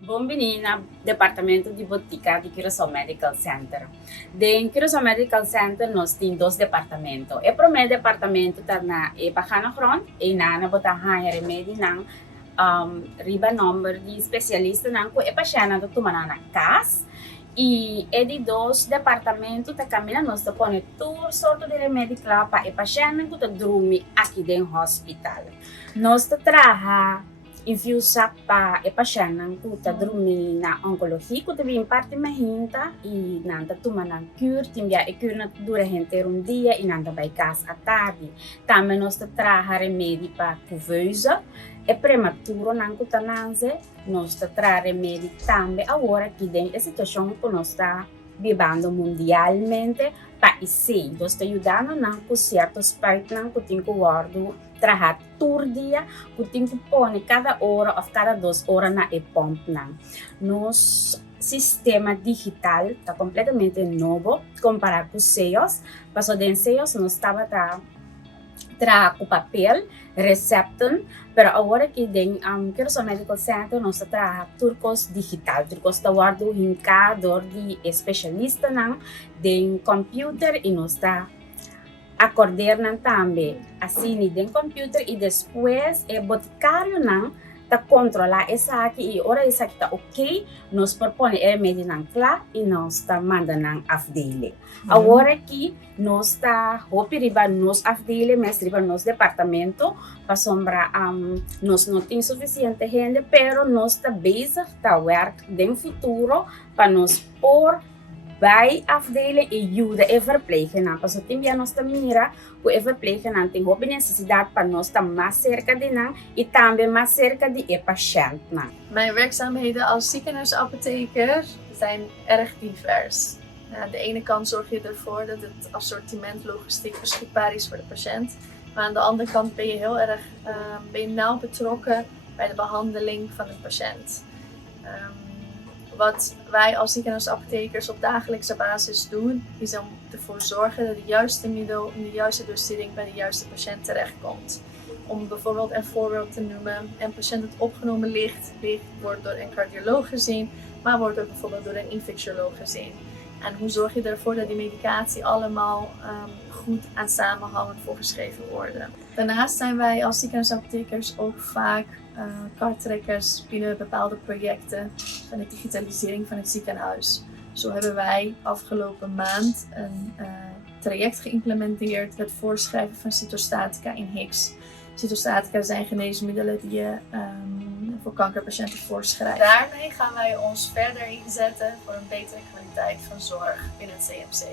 Bom-vindo no departamento de botica de Curaçao Medical Center. Em Curaçao Medical Center nós temos dois departamentos. O primeiro departamento está na Bacana Front e na botahanha remédio na riba número de especialista na que é paciente que toma na casa. E de dois departamentos tá caminhando nós põe todo sorte de remédio lá para o paciente que dorme aqui dentro do hospital. Nós trabalha infusa para o paciente que dorme na oncologia, que tem parte mahinta e nanda toma na cura, tem a cura dura gente dia e nanda vai casa à tarde. Também nós trabalha remédio para couveuse. É prematuro não que nós está remédio também agora que tem a situação que nós está vivendo mundialmente para isso nós está ajudando não com certos países não que tem que guardar trabalhar todo dia que tem que pôr cada hora ou cada 2 horas na pompa não nos sistema digital está completamente novo comparado com os seios passou de seios nós estava trabalhar com papel, recepta, pero agora que tem Curaçao Medical Center nós trabalhamos turcos digital, turcos está guardado em cada de especialista não, tem computer e nós está acordar também, assim tem computer e depois é boticário não tá controlar essa aqui e hora essa aqui tá ok, nós propõe remédio não claro e nós tá manda não afdele. Agora que nós tá hopi riba nos afdele, mas riba nos departamento, para sombra nós não tem suficiente gente, pero nós tá bezig tá work den futuro para nós pôr vai afdelen e ajuda e verpleegkundigen. Pas op die nós mira o verpleegkundigen tem hoop necessidade para nós estar mais cerca de nós e também mais cerca de patiënt. Mijn werkzaamheden als ziekenhuisapotheker zijn erg divers. Aan de ene kant zorg je ervoor dat het assortiment logistiek beschikbaar is voor de patiënt. Maar aan de andere kant ben je heel erg nauw betrokken bij de behandeling van de patiënt. Wat wij als ziekenhuisapothekers op dagelijkse basis doen, is om ervoor te zorgen dat het juiste middel in de juiste dosering bij de juiste patiënt terechtkomt. Om bijvoorbeeld een voorbeeld te noemen, een patiënt dat opgenomen ligt wordt door een cardioloog gezien, maar wordt ook bijvoorbeeld door een infectioloog gezien. En hoe zorg je ervoor dat die medicatie allemaal goed en samenhangend voorgeschreven worden. Daarnaast zijn wij als ziekenhuisapothekers ook vaak karttrekkers binnen bepaalde projecten van de digitalisering van het ziekenhuis. Zo hebben wij afgelopen maand een traject geïmplementeerd, het voorschrijven van cytostatica in HIX. Cytostatica zijn geneesmiddelen die je voor kankerpatiënten voorschrijft. Daarmee gaan wij ons verder inzetten voor een betere kwaliteit van zorg binnen het CMC.